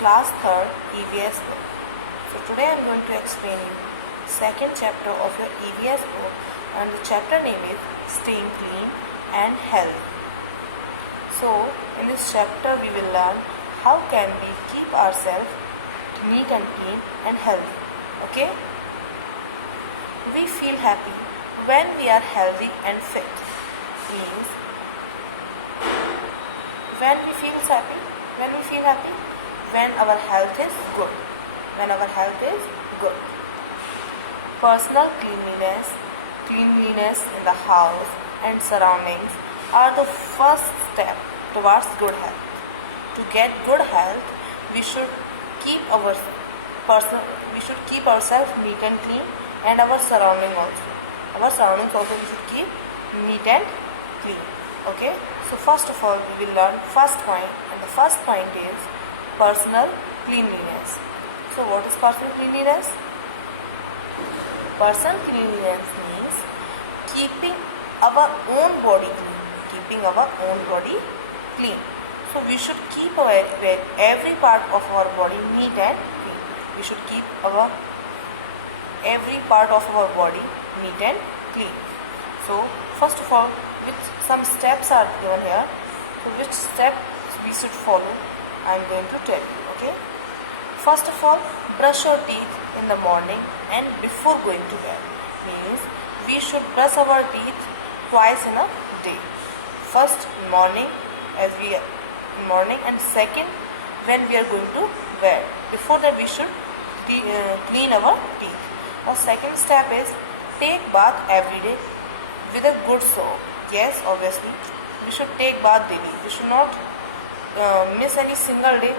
class 3rd EVS book. So today I am going to explain you second chapter of your EVS book, and the chapter name is Staying Clean and Healthy. So in this chapter we will learn how can we keep ourselves neat and clean and healthy. Okay? We feel happy when we are healthy and fit. Means when we feel happy when our health is good. Personal cleanliness in the house and surroundings are the first step towards good health. To get good health, we should keep ourselves neat and clean, and our surroundings also we should keep neat and clean. Okay, so first of all we will learn first point, and the first point is personal cleanliness. So what is personal cleanliness? Personal cleanliness means keeping our own body clean. So we should keep every part of our body neat and clean. We should keep every part of our body neat and clean. So first of all, some steps are given here. So which step we should follow, I am going to tell you. Okay. First of all, brush your teeth in the morning and before going to bed. Means we should brush our teeth twice in a day. First in morning, and second when we are going to bed. Before that we should clean our teeth. Our second step is take bath every day with a good soap. Yes, obviously we should take bath daily. We should not miss any single day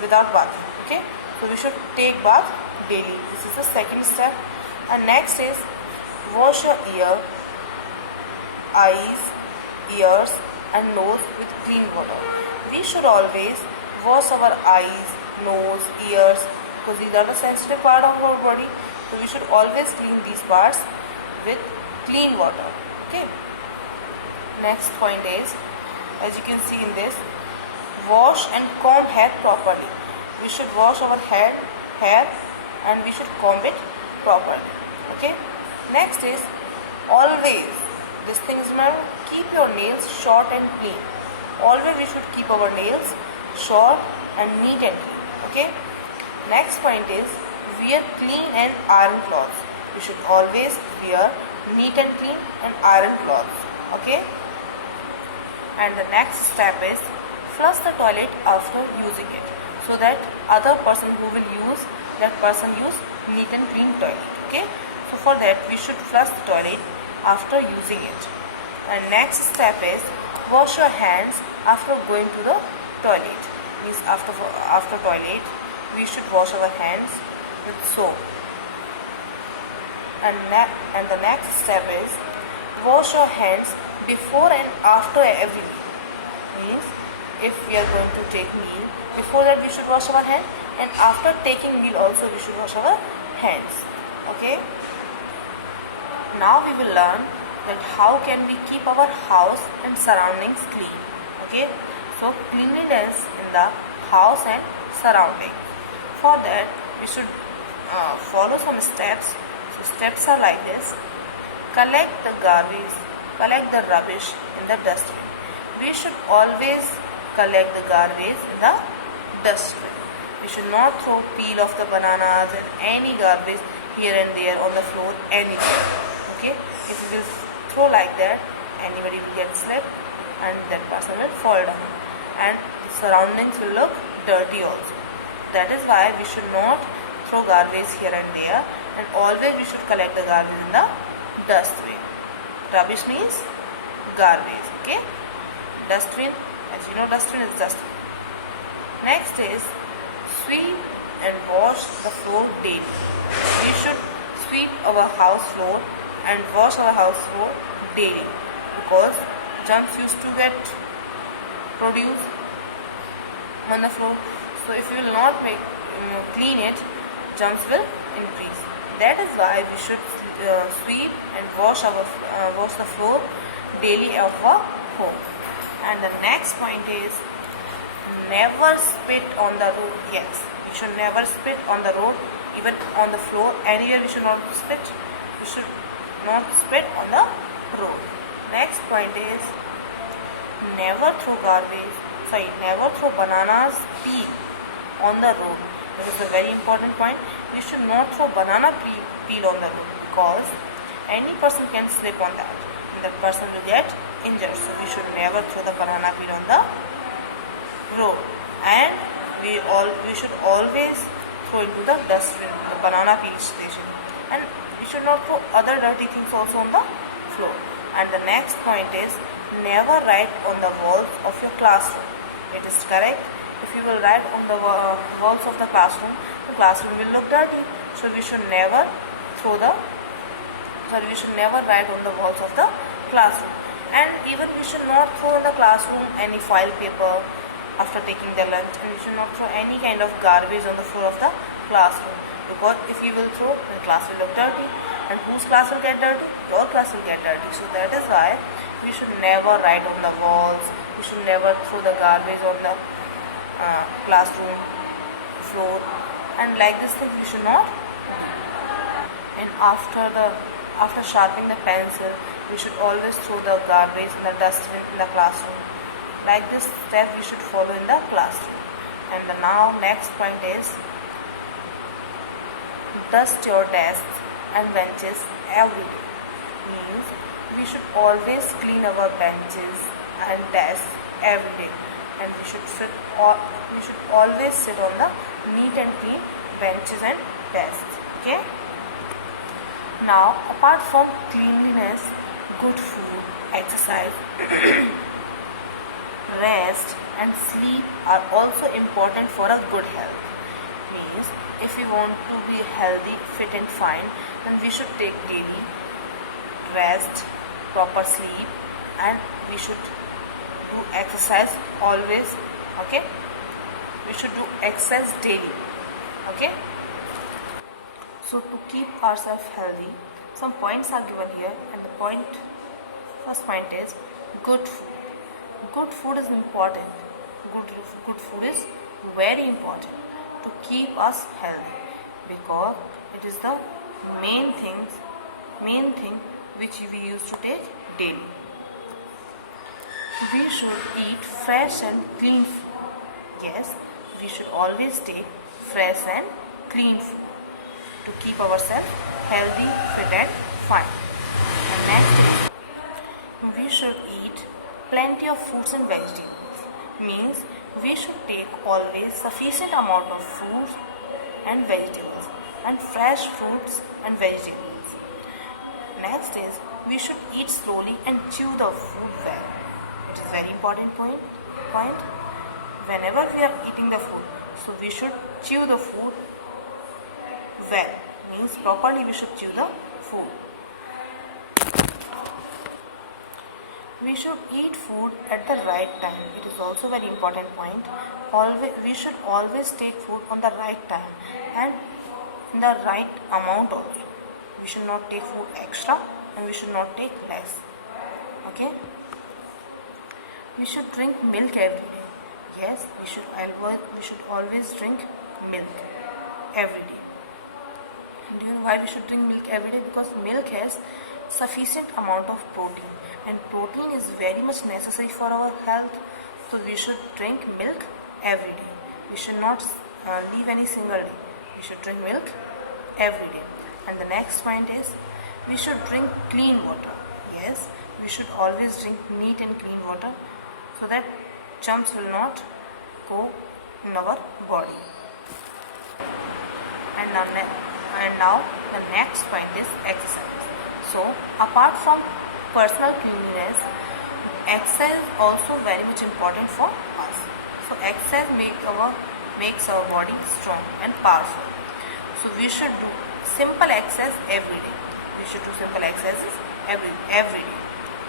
without bathing. Okay, so we should take bath daily. This is the second step. And next is wash your eyes, ears and nose with clean water. We should always wash our eyes, nose, ears, because these are the sensitive part of our body. So we should always clean these parts with clean water. Okay. Next point is, as you can see in this, wash and comb hair properly. We should wash our hair and we should comb it properly. Okay. Next is always, this thing is, remember, keep your nails short and clean. Always we should keep our nails short and neat and clean. Okay. Next point is wear clean and iron clothes. We should always wear neat and clean and iron clothes. Okay. And the next step is flush the toilet after using it, so that other person who will use neat and clean toilet. Okay. So for that we should flush the toilet after using it. And next step is wash your hands after going to the toilet. Means after toilet we should wash our hands with soap. And the next step is wash your hands before and after every meal. Means if we are going to take meal, before that we should wash our hands, and after taking meal also we should wash our hands. Okay. Now we will learn that how can we keep our house and surroundings clean. Okay. So cleanliness in the house and surroundings. For that we should follow some steps. So steps are like this: collect the rubbish in the dustbin. We should always collect the garbage in the dustbin. We should not throw peel of the bananas and any garbage here and there on the floor anywhere. Okay, if we will throw like that, anybody will get slipped and that person will fall down, and the surroundings will look dirty also. That is why we should not throw garbage here and there, and always we should collect the garbage in the dustbin. Rubbish means garbage. Okay. Dustbin, as you know, dustbin is dustbin. Next is sweep and wash the floor daily. We should sweep our house floor and wash our house floor daily, because germs used to get produced on the floor. So if you will not clean it, germs will increase. That is why we should sweep and wash the floor daily of our home. And the next point is never spit on the road. Yes, we should never spit on the road, even on the floor. Anywhere we should not spit. We should not spit on the road. Next point is never throw never throw bananas peel on the road. This is a very important point. We should not throw banana peel on the road because any person can slip on that and that person will get injured. So we should never throw the banana peel on the road, and we should always throw into the dustbin, the banana peel station, and we should not throw other dirty things also on the floor. And the next point is never write on the walls of your classroom. It is correct. If you will write on the walls of the classroom will look dirty. So we should never write on the walls of the classroom. And even we should not throw in the classroom any file paper after taking the lunch, and we should not throw any kind of garbage on the floor of the classroom, because if you will throw, the class will look dirty, and whose class will get dirty? Your class will get dirty. So that is why we should never write on the walls. We should never throw the garbage on the classroom floor, and like this thing we should not. And after sharpening the pencil, we should always throw the garbage in the dustbin in the classroom. Like this step we should follow in the classroom. And the next point is dust your desks and benches every day. Means we should always clean our benches and desks every day, and we should always sit on the neat and clean benches and desks. Okay. Now, apart from cleanliness, good food, exercise, rest and sleep are also important for a good health. Means if we want to be healthy, fit and fine, then we should take daily rest, proper sleep, and we should do exercise always. Okay, we should do exercise daily. Okay, so to keep ourselves healthy, some points are given here, and the first point is good food. Good food is important. Good food is very important to keep us healthy, because it is the main thing which we used to take daily. We should eat fresh and clean food. Yes, we should always take fresh and clean food to keep ourselves healthy, fit and fine. And next is we should eat plenty of fruits and vegetables. Means we should take always sufficient amount of fruits and vegetables and fresh fruits and vegetables. Next is we should eat slowly and chew the food well. It is very important point. Whenever we are eating the food, so we should chew the food well. Means properly we should chew the food. We should eat food at the right time. It is also very important point. We should always take food on the right time and in the right amount also. We should not take food extra and we should not take less. Okay. We should drink milk every day. Yes, we should always drink milk every day. And do you know why we should drink milk every day? Because milk has sufficient amount of protein, and protein is very much necessary for our health. So we should drink milk every day. We should not leave any single day. We should drink milk every day. And the next point is we should drink clean water. Yes, we should always drink neat and clean water so that germs will not go in our body. And now the next point is exercise. So apart from personal cleanliness, exercise is also very much important for us. So exercise makes our body strong and powerful. So we should do simple exercise every day. We should do simple exercises every day.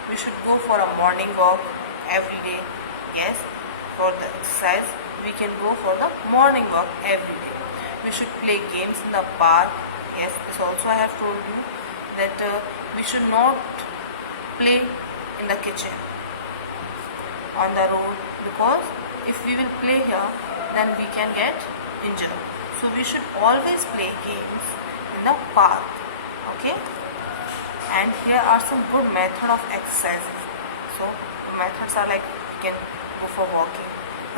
We should go for a morning walk every day. Yes, for the exercise we can go for the morning walk every day. We should play games in the park. Yes, this also I have told you that we should not play in the kitchen, on the road, because if we will play here, then we can get injured. So we should always play games in the park. Okay? And here are some good method of exercises. So methods are like you can go for walking,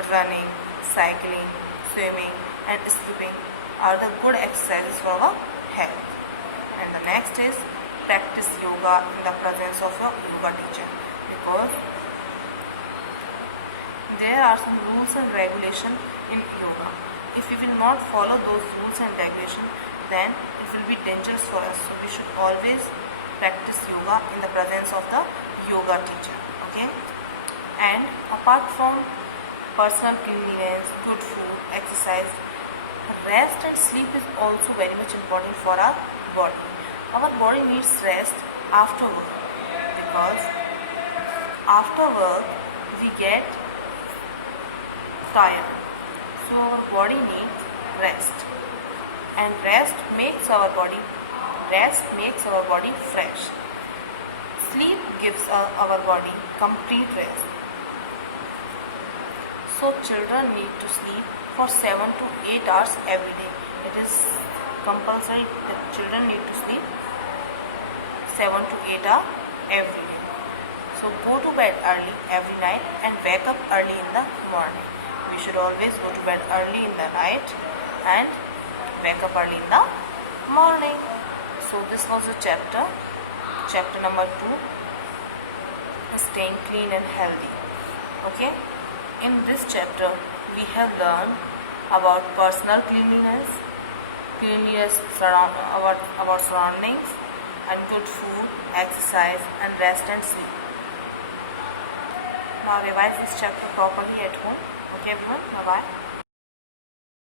running, cycling, swimming and skipping are the good exercises for our health. And the next is practice yoga in the presence of your yoga teacher, because there are some rules and regulation in yoga. If we will not follow those rules and regulation, then it will be dangerous for us. So we should always practice yoga in the presence of the yoga teacher. Okay? And apart from personal cleanliness, good food, exercise, rest and sleep is also very much important for our body. Our body needs rest after work, because after work we get tired. So our body needs rest, and rest makes our body fresh. Sleep gives our body complete rest. So children need to sleep for 7 to 8 hours every day. It is compulsory that children need to sleep 7 to 8 hours every day. So go to bed early every night and wake up early in the morning. We should always go to bed early in the night and wake up early in the morning. So this was the chapter number 2, staying clean and healthy. Okay? In this chapter, we have learned about personal cleanliness about our surroundings, and good food, exercise, and rest and sleep. Now revise this chapter properly at home. Okay, everyone. Bye bye.